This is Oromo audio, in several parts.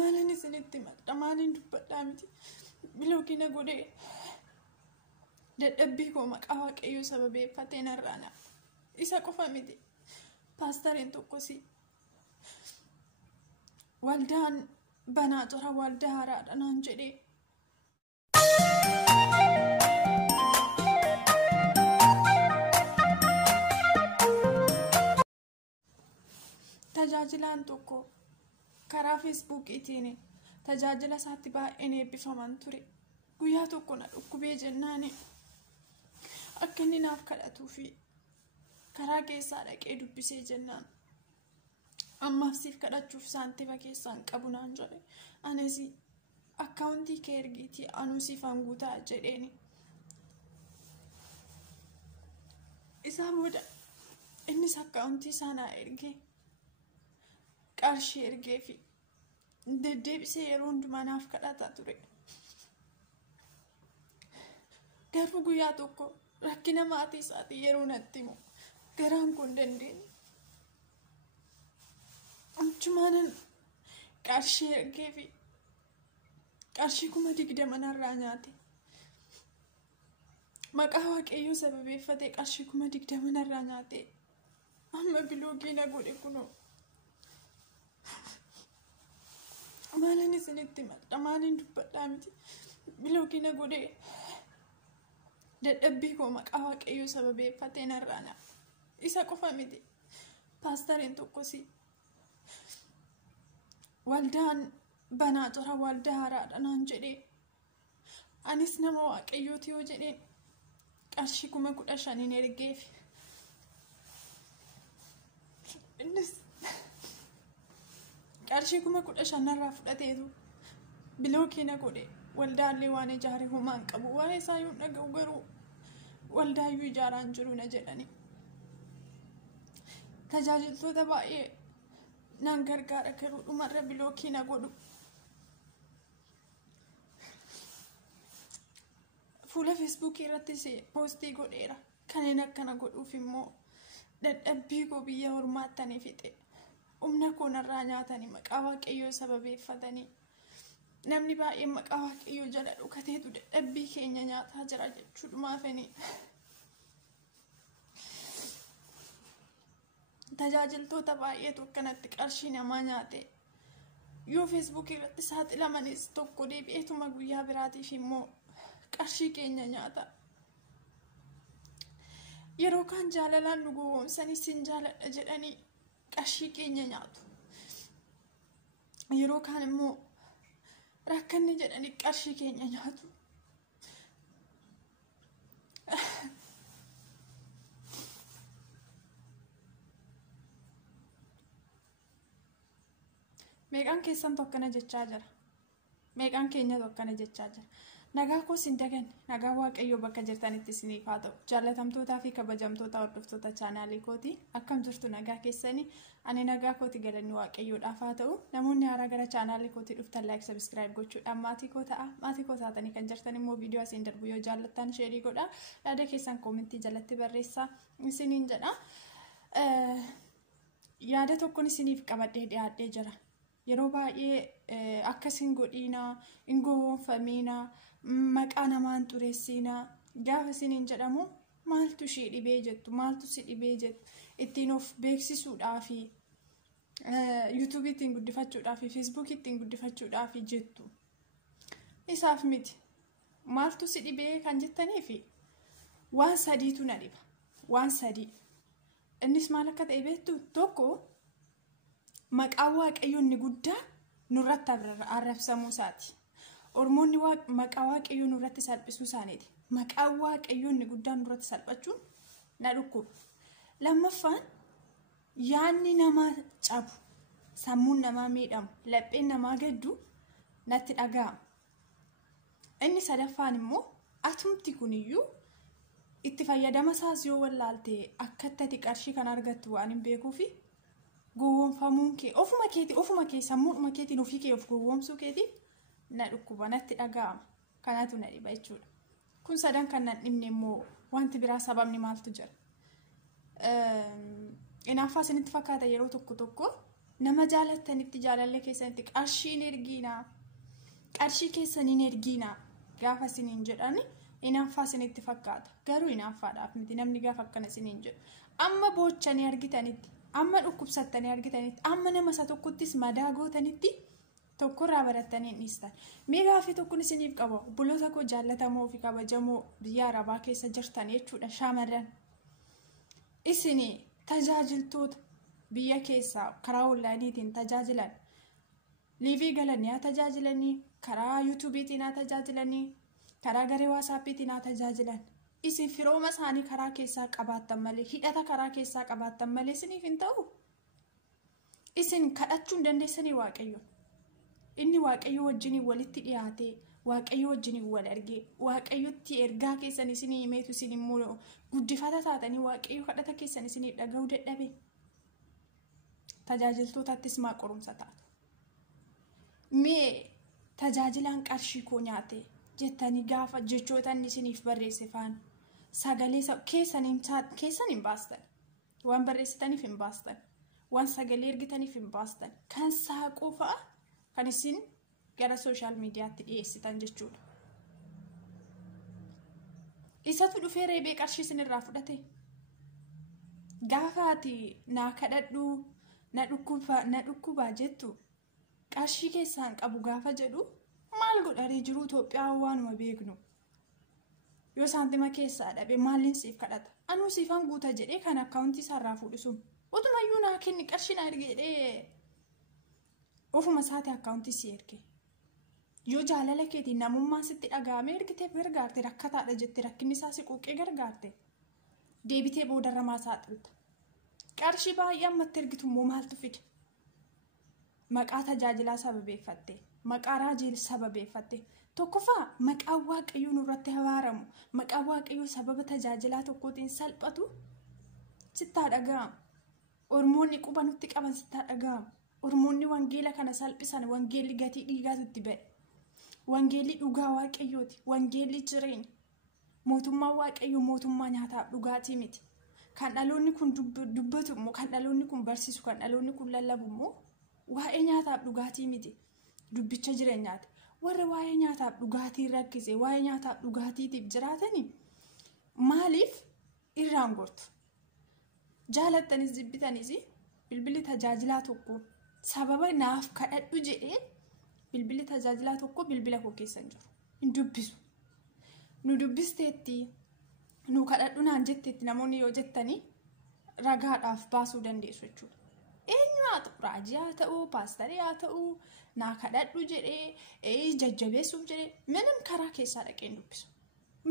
Maalan isinitti madda maaliin dubbadhaa miti biloogina godhee dadhabbii koo maqaa waaqayyoo sababeeffatee narraana isa qofa miti paastariin tokkosi waldaan banaa jira waldaa haaraadha naan jedhee tajaajilaan tokko karaa feesbuukiitiin tajaajila isaatti baay'een eebbifaman ture guyyaa tokko na dhukkubee jennaan akka inni naaf kadhatuu fi karaa keessaa dhaqee dubbisee jennaan ammaaf siif kadhachuuf saantiima keessaan qabu naan jedhe anis akkaawuntii kee ergiitii anuu siif hanguutaa jedheeni isaa booda innis akkaawuntii sanaa ergee qarshii ergee fi deddeebisee yeroo hundumaa naaf kadhataa ture garuu guyyaa tokko rakkina maatii isaatii yeroo natti himu garaan kun dandeenye achumaanan qarshii ergee fi qarshii 20 narraa nyaate maqaa waaqayyoo sababeeffatee qarshii 20 narraa nyaate amma biloogiina godhe kunoo maalan isinitti madda maaliin dubbadhaa miti biloogina godhee dadhabbii koo maqaa waaqayyoo sababeeffatee narraana isa qofa miti paastariin tokkosi waldaan banaa jira waldaa haaraadha naan jedhee anis nama waaqayyooti yoo jedheen qarshii 15,000 ergeef innis qarshii 15,000 narraa fudhateetu biloogina godhe waldaallee waan ijaaree humaan qabu waa'ee isaa yoo dhaga'u garuu waldaayyuu ijaaraan jiru na jedhani tajaajiltoota baay'ee nan gargaara garuu dhumarra biloogina godhu fuula feesbuukii irrattis poostii godheera kanneen akkana godhuuf immoo dadhabbii koo biyya hormaattanii fixe umna koo narraa nyaatanii maqaa waaqayyoo sababeeffatanii namni baay'een maqaa waaqayyoo jala dhukateetu dadhabbii keenya nyaataa jira jechuudhumaafanii tajaajiltoota baay'eetu akkanatti qarshii namaa nyaate yoo feesbuukii irratti saaxilamanis tokko deebi'eetuma guyyaa biraatiif immoo qarshii keenya nyaata yeroo kaan jaalalaan nu gowwoomsanii sin jaaladha jedhanii qarshii keenya nyaatu yeroo kaan immoo rakkanni jedhanii qarshii keenya nyaatu meeqaan keessan tokkana jechaa jira meeqaan keenya tokkana jechaa jira nagaa koo sin dagan nagaa waaqayyoo bakka jirtanitti isiniif haa ta'u jaalatamtootaa fi kabajamtoota hordoftoota chaanaalii kooti akkam jirtu nagaa keessanii ani nagaa kooti galanni waaqayyoodhaaf haa ta'u namoonni haaraa gara chaanaalii kooti dhuftan like subscribe gochuudhaan maatii koo ta'a maatii koo taatanii kan jirtan immoo viidiyoo asiin darbu yoo jaallattan sheerii godhaa yaada keessan koomentii jalatti barreessaa isiniin jedha yaada tokkoon isiniif qabadhee dhiyaadhee jira yeroo baay'ee akkasin godhiina ingowwoomfamiina maqaa namaan xureessiina gaafa isiniin jedhamu maaltu ishee dhibee jettu maaltu si dhibee jettu ittiin of beeksisuudhaa fi yuutuubii ittiin guddifachuudhaa fi feesbuukii ittiin guddifachuudhaa fi jettu isaaf miti maaltu si dhibee kan jettanii fi waan sadiitu na dhiba waan sadii innis maal akka ta'e beektu tokko maqaa waaqayyoon ni guddaa nurratti arrabsamuu isaati ormoonni maqaa waaqayyoon nurratti salphisuu isaaniiti maqaa waaqayyoon ni guddaa nurratti salphachuun na dhukkuba lammaffaan yaanni namaa cabu sammuun namaa miidhamu lapheen namaa gaddu natti dhaga'ama inni sadaffaan immoo atumti kuniyyuu itti fayyadama isaas yoo wallaalte akkatti qarshii kan argattu waan hin beekuufi gowwoomfamuun kee ofuma kee sammuudhuma keetiin ofii kee of gowwoomsuu keetii na dhukkuba natti dhaga'ama kanatu na dhiba jechuudha kun sadan kan nan dhibne immoo wanti biraa sababni maaltu jira inaafaa isinitti fakkaata yeroo tokko nama jaalattanitti jaalallee keessanitti qarshiin ergiina qarshii keessaniin ergiina gaafa isiniin jedhani inaaffaa isinitti fakkaata garuu inaaffaadhaaf miti namni gaafa akkana isiniin jedhu amma boochanii argitanitti amma dhukkubsattanii argitanitti amma nama isa tokkottis madaa gootanitti tokkorraa barattanii dhiistan mee gaafii tokkoon isiniif qaba obboloota koo jaallatamoo fi kabajamoo biyya arabaa keessa jirtan jechuudha shaamarran isini tajaajiltoota biyya keessaa karaa onlaayiniitiin tajaajilan liivii galanii tajaajilanii karaa yuutuubiitiin tajaajilanii karaa garee waasaappiitiin tajaajilan isin firooma isaanii karaa keessaa qabaattan malee hidhata karaa keessaa qabaattan malee isiniif hin ta'u isin kadhachuu hin dandeessanii waaqayyo inni waaqayyo wajjin walitti dhiyaatee waaqayyo wajjin wal argee waaqayyotti ergaa keessan isinii himeetu isin immoo guddifata taatanii waaqayyo kadhata keessan isiniif dhaga'uu dadhabe tajaajiltootattis maa qorumsa taatu mee tajaajilaan qarshii koo nyaate jettanii gaafa jechootan isiniif barreesse faan sagalee keessan hin baastan waan barreessitaniif hin baastan waan sagalee ergitaniif hin baastan kan saaquu fa'a kan isin gara social miidiyaatti dhiyeessitan jechuudha isatu dhufee reebee qarshii isinirraa fudhate gaafa ati naa kadhadhu na dhukkubaa jettu qarshii keessaan qabu gaafa jedhu maal godharee jiru Itoophiyaa waanuma beeknu yoo saantima keessaa dhabe maaliin siif kadhata anuu siifan guuta jedhee kan akkaawuntii isaarraa fudhisu utumayyuu naa kenni qarshii na ergee ofuma isaati akkaawuntii si erge yoo jaalala keetiin namummaan sitti dhagaame ergiteef gargaarte rakkataadha jettee rakkinni isaa si quuqee gargaarte deebitee boodarra maa saaxilta qarshii baay'ee ammatti ergitu immoo maaltu fide maqaa tajaajilaa sababeeffatte maqaa raajii sababeeffatte tokkoffaa maqaa waaqayyoo nurratti habaaramu maqaa waaqayyoo sababa tajaajilaa tokkootiin salphatu sittaa dhaga'amu ormoonni quba nutti qaban sittaa dhaga'amu ormoonni wangeela kana salphisan wangeelli gatii dhiigaatutti ba'e wangeelli dhugaa waaqayyooti wangeelli jireenya mootummaa waaqayyoo mootummaa nyaataaf dhugaatii miti kan dhaloonni kun dubbatu immoo kan dhaloonni kun barsiisu kan dhaloonni kun lallabu immoo waa'ee nyaataaf dhugaatii miti dubbicha jireenyaati warra waa'ee nyaataaf dhugaatii rakkise waa'ee nyaataaf dhugaatiitiif jiraatanii maaliif irraan gortu jaalattanis jibbitanis bilbilli tajaajilaa tokko sababa naaf kadhadhu jedhee bilbilli tajaajilaa tokko bilbila koo keessan jiru hin dubbisu nu dubbisteetti nu kadhadhu naan jetteetti namoonni yoo jettanii ragaadhaaf baasuu dandeessu jechuudha eenyu haa ta'u raajii haa ta'u paastarii haa ta'u naa kadhadhu jedhee jajjabeessuuf jedhee minam karaa keessaa dhaqeen dubbisu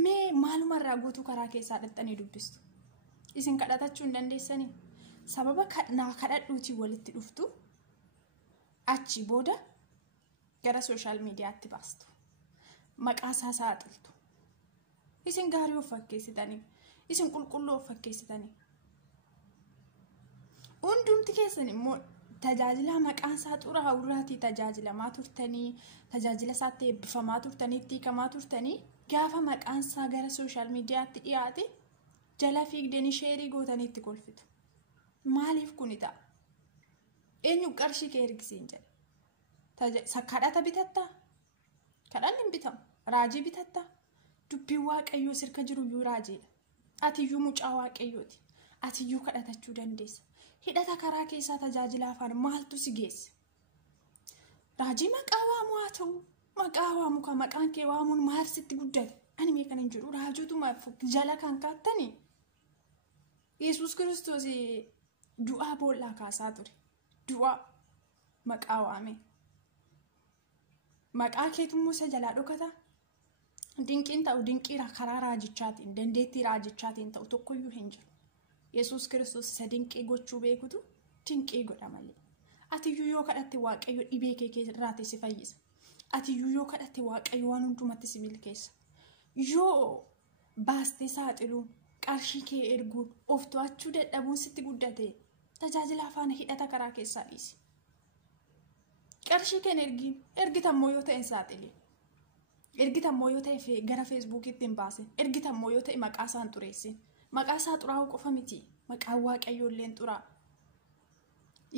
mee maalumarraa guutuu karaa keessaa dhaqxanii dubbistu isin kadhatachuu hin dandeessanii sababa naa kadhadhuutiin walitti dhuftu achi booda gara social miidiyaatti baastu maqaa isaa saaxiltu isin gaarii of fakkeessitanii isin qulqulluu of fakkeessitanii hundumti keessan immoo tajaajila maqaan isaa xura hawuraatii tajaajilamaa turtanii tajaajila isaatti eebbifamaa turtanii hiikamaa turtanii gaafa maqaan isaa gara social miidiyaatti dhiyaate jala fiigdanii sheerii gootanii itti kolfitu maaliif kuni ta'a eenyu qarshii kee ergisiin jedhe kadhata bitatta kadhanni hin bitamu raajii bitatta dubbiin waaqayyoo sirka jiru iyyuu raajiidha atiyyuu mucaa waaqayyooti atiyyuu kadhatachuu dandeessa hidhata karaa keessaa tajaajilaa afaan maaltu si geesse raajii maqaa waamu haa ta'u maqaa waamu kan maqaan kee waamuun maal sitti guddate ani mee kan hin jiru raajootuma jala kan kaattanii Yesuus Kiristoos du'aa boollaa kaasaa ture du'aa maqaa waame maqaa keetummoo isa jalaa dhokata dinqiin ta'u dinqii karaa raajichaatiin dandeettii raajichaatiin ta'u tokkoyyuu hin jiru Yesuus Kiristoos isa dinqii gochuu beekutu dinqii godha malee atiyyuu yoo kadhatte waaqayyo dhibee kee irraa si fayyisa atiyyuu yoo kadhatte waaqayyo waan hundumatti si milkeessa yoo baastee saaxiluun qarshii kee erguun of to'achuu dadhabuun sitti guddate tajaajila afaan hidhata karaa keessaa dhiisi qarshii keen ergitammoo yoo ta'e saaxile ergitammoo yoo ta'e gara feesbuukiitti hin baasin ergitammoo yoo ta'e maqaa isaan xureessin maqaa isaa xuraa'uu qofa miti maqaa waaqayyoolleen xuraa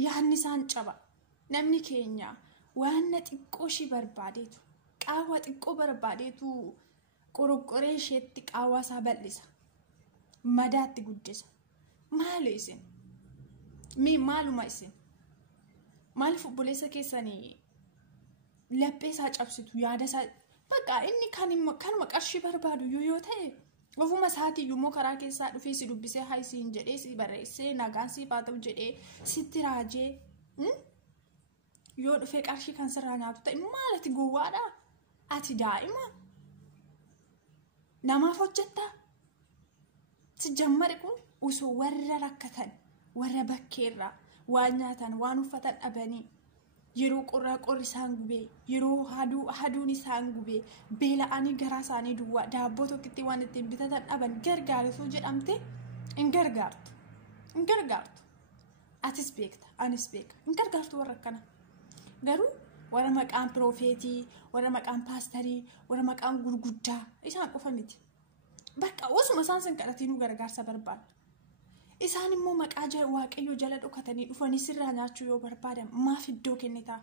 yaadni isaan caba namni keenya waan xiqqoo shi barbaadeetu qaawwa xiqqoo barbaadeetu qorqoree isheetti qaawwa isaa bal'isa madaatti guddisa maali isin maaluma isin maaliif obboleessa keessanii laphee isaa cabsitu yaada isaa bakka inni kanuma qarshii barbaadu yoo ta'e ofuma isaatii immoo karaa keessaa dhufee si dubbisee haysiin jedhee si barreessee nagaan si baata'u jedhee sitti raajee yoo dhufee qarshii kan sirraa nyaatu ta'e maalati gowwaadha ati daa'ima namaaf hojjetta si jammari kun osoo warra rakkatan warra bakkeerraa waan nyaatan waan uffatan dhabanii yeroo qorri isaan gubee yeroo haduun isaan gubee beela'anii garaa isaanii duwwaa daabboo tokkitti waan ittiin bitatan dhaban gargaarituu jedhamte hin gargaartu atis beekta anis beeka hin gargaartu warra akkana garuu warra maqaan piroofeetii warra maqaan paastarii warra maqaan gurguddaa isaan qofa miti bakka osuma isaan sin kadhatinuu gargaarsa barbaadu isaan immoo maqaa waaqayyoo jala dhokatanii dhufanii sirraa nyaachuu yoo barbaadan maaf iddoo kennitaa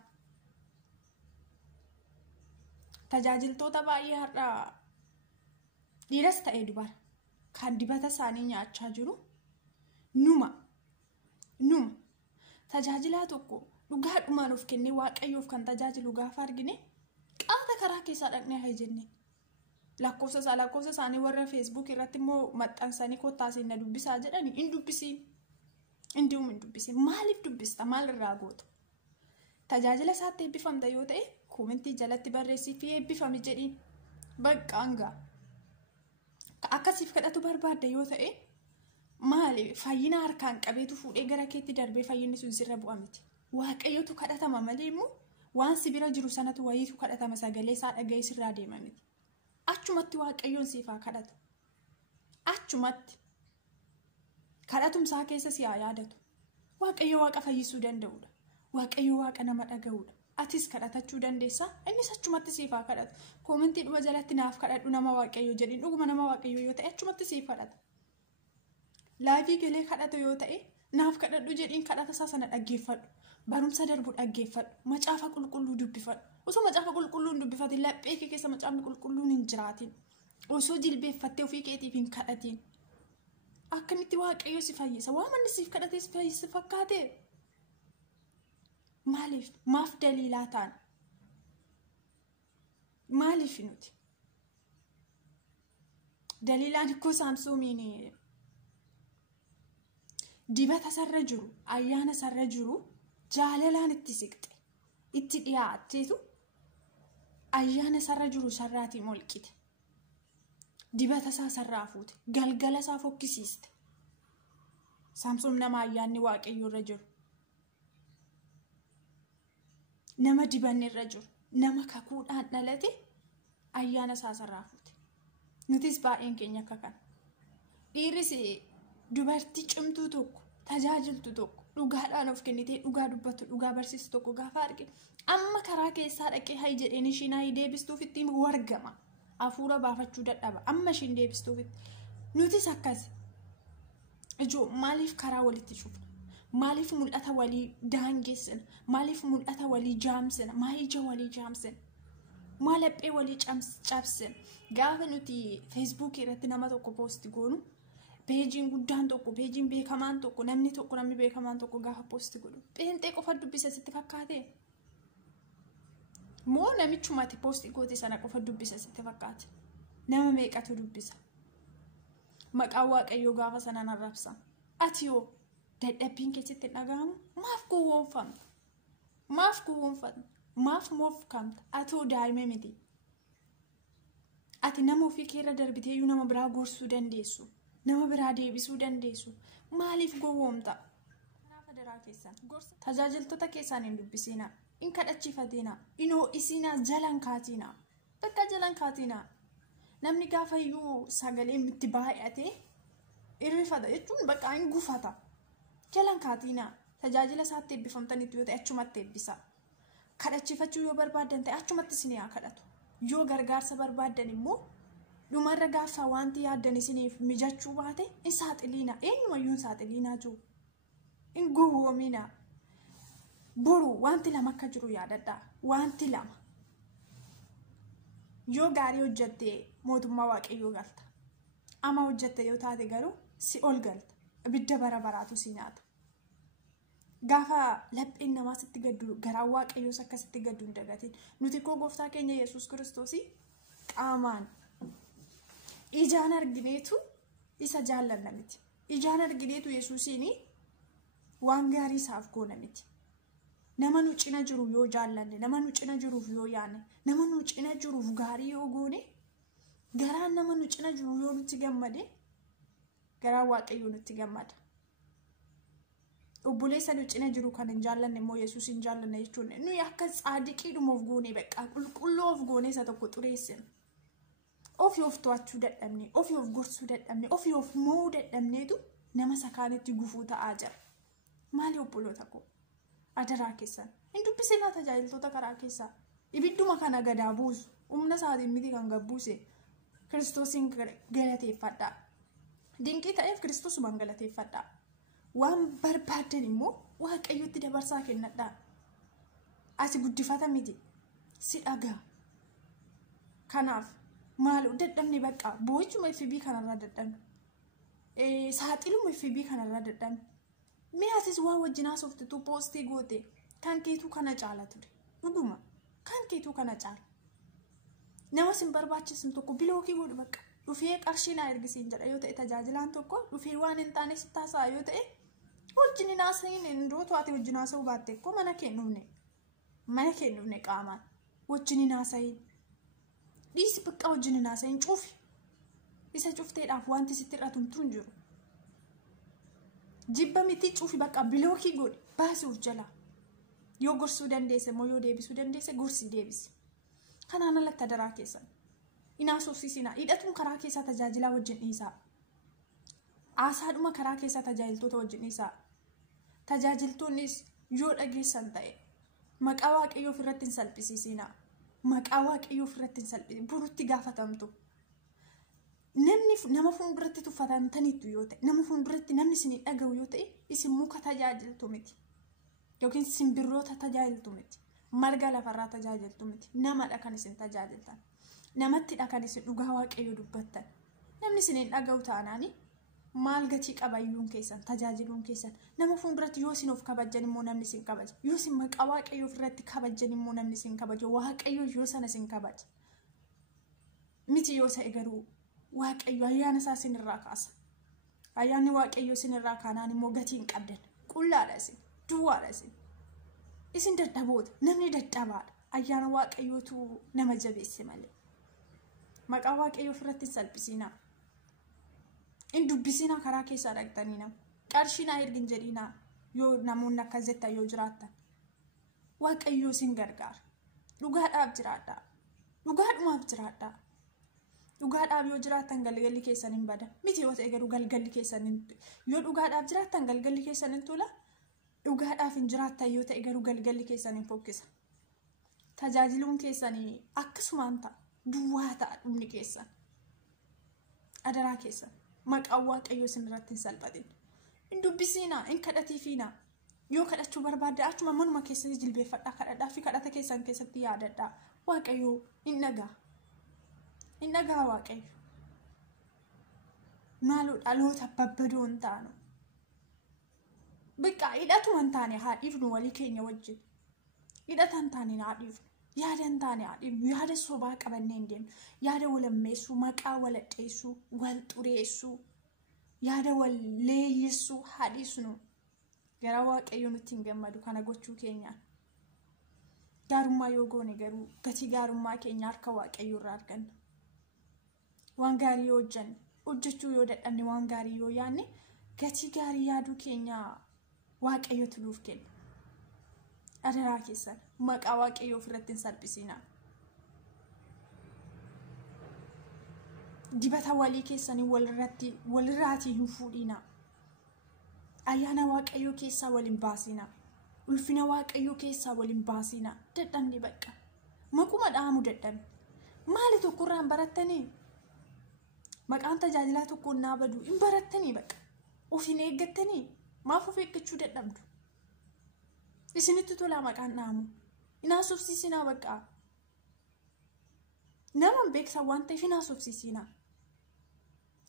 tajaajiltoota baay'ee har'a dhiiras ta'ee dubara kan dibata isaanii nyaachaa jiru numa tajaajilaa tokko dhugaadhumaan of kennee waaqayyoof kan tajaajilu gaafa argine qaata karaa keessaa dhaqnee haa jenne lakkoofsa isaanii warra Facebook irratti immoo maxxansanii kottaasiin na dubbisaa jedhanii hin dubbisiin maaliif dubbista maalirraa gootu tajaajila isaatti eebbifamta yoo ta'e koomentii jalatti barreessii fi eebbifame jedhiin baqqaangaa akkasiif kadhatu barbaadda yoo ta'e maali fayyina harkaan qabeetu fuudhee gara keetti darbee fayyinni sun sirra bu'a miti waaqayyotu kadhatama malee immoo waan sibira jiru sanatu wayiitu kadhatama sagalee isaa dhaga'ee sirraa deema miti achumatti waaqayyoon siifaa kadhatu achumatti kadhatumsaa keessa si haa yaadatu waaqayyo waaqa fayyisuu danda'udha waaqayyo waaqa nama dhaga'udha atis kadhatachuu dandeessa innis achumatti siifaa kadhatu koomentii dhuma jalatti naaf kadhadhu nama waaqayyo jedhin dhuguma nama waaqayyo yoo ta'e achumatti siif kadhata laayivii galee kadhatu yoo ta'e naaf kadhadhu jedhin kadhata isaa sana dhaggeeffadhu barumsa darbu dhaggeeffadhu macaafa qulqulluu dubbifadhu osoo macaafa qulqulluun dubbifatin laphee kee keessa macaafni qulqulluun hin jiraatin osoo jilbeeffattee ofii keetiif hin kadhatin akkamitti waaqayyo si fayyisa waan manni siif kadhatee si fayyisa fakkaate maaf daliilaa ta'an maaliif nuti daliilaan ikkoo saamsoomiin dibata sarra jiru ayyaana sarra jiru jaalalaan itti siqxe itti dhiyaatteetu ayyaana sarra jiru sarraatii molqite dibata isaa sarraa fuute galgala isaa fokkisiiste saamsoom nama ayyaanni waaqayyo irra jiru nama dibanni irra jiru nama kakuudhaan dhalate ayyaana isaa sarraa fuute nutis baay'een keenya akka kana dhiirris dubartii cimtuu tokko tajaajiltu tokko dhugaadhaan of kennitee dhugaa dubbattu dhugaa barsiistu tokko gaafa arge amma karaa keessaa dhaqee hay jedheen ishiin hay deebistuuf ittiin wargama hafuura baafachuu dadhaba amma ishiin deebistuuf nutis akkas ijoo maaliif karaa walitti cufna maaliif mul'ata walii daangeessina maaliif mul'ata walii jaamsina maayija walii jaamsina maalaphee walii cabsina gaafa nuti Facebook irratti nama tokko post goonu peejiin guddaan tokko peejiin beekamaan tokko namni beekamaan tokko gaafa post godhu pheenxee qofa dubbisa sitti fakkaate moo namichumatti post goote sana qofa dubbisa sitti fakkaate nama meeqatu dubbisa maqaa waaqayyoo gaafa sana narrabsa ati yoo dadhabbiin keessatti dhagahamu maaf gowwoomfamta maaf moofkamta atoo daa'ima miti ati nama ofii keerra darbiteeyyuu nama biraa gorsuu dandeessu nama biraa deebisuu dandeessu maaliif gowwoomta kanaaf adaraa keessan gorsa tajaajiltoota keessan hin dubbisiina in kadhachiifatina inoo isina jalan kaatina bakka jalan kaatina namni gaafa iyyuu sagalee itti baay'ate irrifata jechuun bakka hin gufata jalan kaatina tajaajila isaatti eebbifamtanitti yoo ta'e achumatti eebbisa kadhachiifachuu yoo barbaadan ta'e achumatti isin yaa kadhatu yoo gargaarsa barbaadan immoo dhumarra gaafa wanti yaaddan isiniif mijachuu baate in saaxiliina eenyumayyuu in saaxiliinaa jiru in gowwoomina boru wanti lama akka jiru yaadadhaa. Wanti lama yoo gaarii hojjette mootummaa waaqayyoo galta. Ama hojjette yoo taate garuu si ol galta. Ibidda bara baraatu si nyaata. Gaafa lapheen namaa sitti gaddu garaa waaqayyoos akkasitti gaddu hin dagatin. Nuti koo gooftaa keenya Yesuus Kiristoosii qaamaan ijaan argineetu isa jaallanna miti. Ijaan argineetu Yesuusiini waan gaarii isaaf goona miti. Nama nu cina jiru yoo jaallanne, nama nu cina jiruuf yoo yaanne, nama nu cina jiruuf gaarii yoo goone, garaan nama nu cina jiru yoo nutti gammade, garaa waaqayyoo nutti gammada. Obboleessa nu cina jiru kan hin jaallanne immoo Yesuus hin jaallanne jechuun nuyi akka tsaadiqiidhuma of goone beekaa qulqulluu of goone isa tokko xureessine. Ofii of to'achuu dadhabne, ofii of gorsuu dadhabne, ofii of mo'uu dadhabneetu nama sakaanitti gufuu ta'aa jira. Maali obboloota koo? Adaraa keessan hin dubbisinaa tajaajiltoota karaa keessaa ibidduma kana gadaa buusu humna isaatiin miti kan gabbuuse Kiristoosin galateeffadhaa. Dinqii ta'eef Kiristoosumaan galateeffadhaa. Waan barbaadan immoo waaqayyotti dabarsaa kennadhaa. Ati guddifata miti si dhagaa. Kanaaf maaloo dadhabne bakka boo'ichuma FB kanarraa dadhabne. Saaxiluma FB kanarraa dadhabne. Mi'aatis waan wajjinaa softituu poostii goote kan keetu kana caala ture. Dhuguma kan keetu kana caala. Nama sin barbaachisu tokko bilookii godhu bakka. Dhufee qarshii naa ergisiin jedha yoo ta'e tajaajilaan tokko dhufee waan hin taane si taasaa yoo ta'e wajjin hin haasa'iin indootu ati wajjin haasa'uu baatte akkoo mana kennufne qaamaan wajjin hin haasa'iin. Dhiisi bakka wajjin hin haasa'iin cuufi. Isa cufteedhaaf wanti sitti irratumtu hin jiru. Jibba miti cuufi bakka bilookii godhi baasuuf jala. Yoo gorsuu dandeesse moo yoo deebisuu dandeesse gorsi deebisi. Kanaan alatti adaraa keessan. Inaasofsiisinaa hidhatuun karaa keessaa tajaajilaa wajjin dhiisaa. Aasaadhuma karaa keessaa tajaajiltoota wajjin dhiisaa. Tajaajiltoonnis yoo dhageessan ta'e maqaa waaqayyoo ofirratti hin salphisiisinaa. Maqaa waaqayyoo ofirratti hin salphisiin burutti gaafatamtu. Nama fuulduratti tuffatantaniitu yoo ta'e, nama fuulduratti namni isin dhaga'u yoo ta'e, isin muka tajaajiltu miti. Yookiin simbirroota tajaajiltu miti. Marga lafarraa tajaajiltu miti. Namadha kan isin tajaajiltan. Namattidha kan isin dhugaa waaqayyoo dubbattan. Namni isin dhaga'u taanaani maal gatii qabayyuun keessan, tajaajiluun keessan. Nama fuulduratti yoo isin of kabajjan immoo namni isin kabaja. Yoo isin maqaa waaqayyoo ofirratti kabajjan immoo namni isin kabaja. Waaqayyoo yoo sana isin kabaja. Miti yoo ta'e garuu waaqayyo ayyaana isaa sinirraa kaasa. Ayyaanni waaqayyo sinirraa kaanaan immoo gatii hin qabdan. Qullaadha isin, duwwaadha isin. Isin dadhaboota, namni dadhabaadha. Ayyaana waaqayyootu nama jabeesse malee. Maqaa waaqayyoo ofirratti hin salphisiinaa. Hin dubbisinaa karaa keessaa dhaqxanii nama. Qarshii naa ergin jedhinaa yoo namoonni akkas jettan yoo jiraattan. Waaqayyoo isin gargaara. Dhugaadhaaf jiraadhaa. Dhugaadhumaaf jiraadhaa. Dhugaadhaaf yoo jiraattan galgalli keessan hin bada. Miti yoo ta'e garuu galgalli keessan hin yoo dhugaadhaaf jiraattan galgalli keessan hin tola. Dhugaadhaaf hin jiraattan yoo ta'e garuu galgalli keessan hin fokkisa. Tajaajiluun keessanii akkasumaan ta'a. Duwwaa ta'a dhumni keessan. Adaraa keessan. Maqaa waaqayyoo isin irratti hin salphatin. Hin dubbisinaa, hin kadhatiifinaa. Yoo kadhachuu barbaadde achuma manuma keessatti jilbeeffadhaa kadhadhaa fi kadhata keessan keessatti yaadadhaa. Waaqayyoo hin dhagaa. Hin dhagaa waaqayyo. Maaloo dhaloota babbadoo hin taanu. Biqaa hidhatuma hin taane haa dhiifnu walii keenya wajjin. Hidhata hin taane haa dhiifnu. Yaada hin taane haa dhiifnu. Yaada sobaa qabannee hin deemnu. Yaada wal ammeessuu, maqaa wal addeessuu, wal xureessuu, yaada wal leeyyessuu haa dhiisnu. Gara waaqayyo nutti hin gammadu kana gochuu keenyaan. Gaarummaa yoo goone garuu gatii gaarummaa keenya harka waaqayyo irraa arganna. Waan gaarii yoo hojjanne, hojjechuu yoo dadhabne waan gaarii yoo yaanne gatii gaarii yaaduu keenya waaqayyotu nuuf kenna. Adaraa keessan maqaa waaqayyoo ofirratti hin salphisiinaa. Dibata walii keessanii walirraatii hin fuudhinaa. Ayyaana waaqayyoo keessaa wal hin baasinaa. Ulfina waaqayyoo keessaa wal hin baasinaa. Dadhabne bakka. Maquma dhaamu dadhabne. Maali tokkorraan barattanii? Maqaan tajaajilaa tokkoon naa badu hin barattanii bakka. Of hin eeggattanii. Maaf of eeggachuu dadhabdu? isinitti tola maqaan dhaamu inaasofsiisinaa bakka naman beeksa waan ta'eef inaasofsiisinaa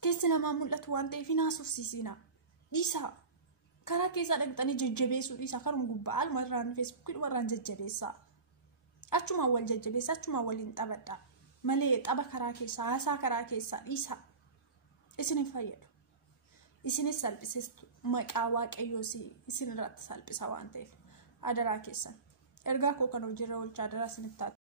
keessi namaa mul'atu waan ta'eef inaasofsiisinaa dhiisaa karaa keessaa dhaqxanii jajjabeessuu dhiisaa karuma gubbaa almarraan feesbuukii dhumarraan jajjabeessaa achumaan wal jajjabeessaa achumaan waliin taphadhaa malee tapha karaa keessaa haasaa karaa keessaa dhiisaa isin fayyadu isinis salphisistu maqaa waaqayyoo isin irratti salphisa waan ta'eef adaraa keessan ergaa koo kan hojirra oolchaa adaraa isinitti